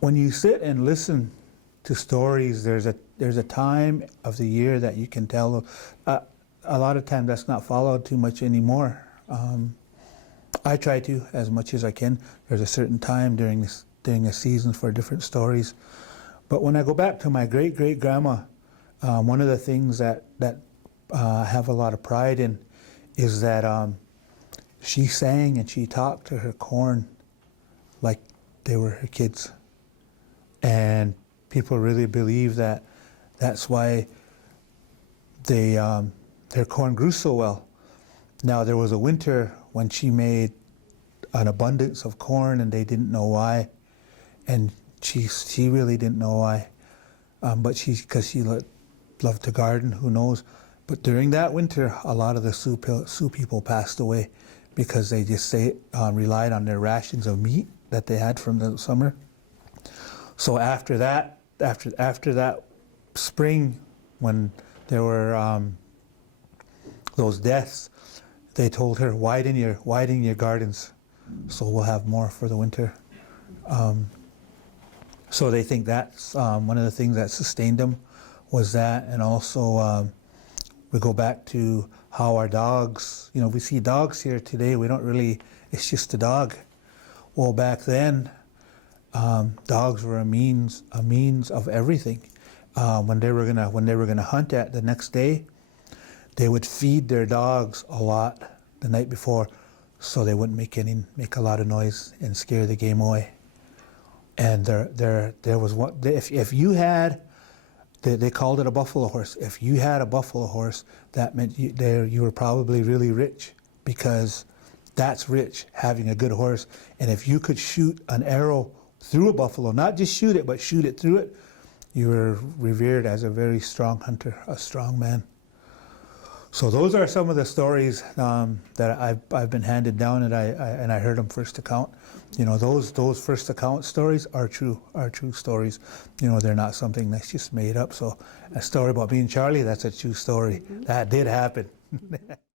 when you sit and listen to stories, there's a time of the year that you can tell. A lot of times that's not followed too much anymore. I try to as much as I can. There's a certain time during a season for different stories. But when I go back to my great-great-grandma, one of the things that I have a lot of pride in is that she sang and she talked to her corn like they were her kids. And people really believe that that's why their corn grew so well. Now, there was a winter when she made an abundance of corn and they didn't know why. And she really didn't know why. But because she loved to garden, who knows. But during that winter, a lot of the Sioux people passed away because they just relied on their rations of meat that they had from the summer. So after that spring, when there were those deaths, they told her, widen your gardens, so we'll have more for the winter. So they think that's one of the things that sustained them was that, and also we go back to how our dogs, we see dogs here today, we don't really, it's just a dog. Well, back then, dogs were a means of everything. When they were gonna hunt at the next day, they would feed their dogs a lot the night before, so they wouldn't make a lot of noise and scare the game away. And there was what if you had, they called it a buffalo horse. If you had a buffalo horse, that meant you were probably really rich, because that's rich, having a good horse. And if you could shoot an arrow through a buffalo, not just shoot it, but shoot it through it, you were revered as a very strong hunter, a strong man. So those are some of the stories that I've been handed down, and I heard them first account. Those first account stories are true stories. They're not something that's just made up. So a story about being Charlie, that's a true story. That did happen.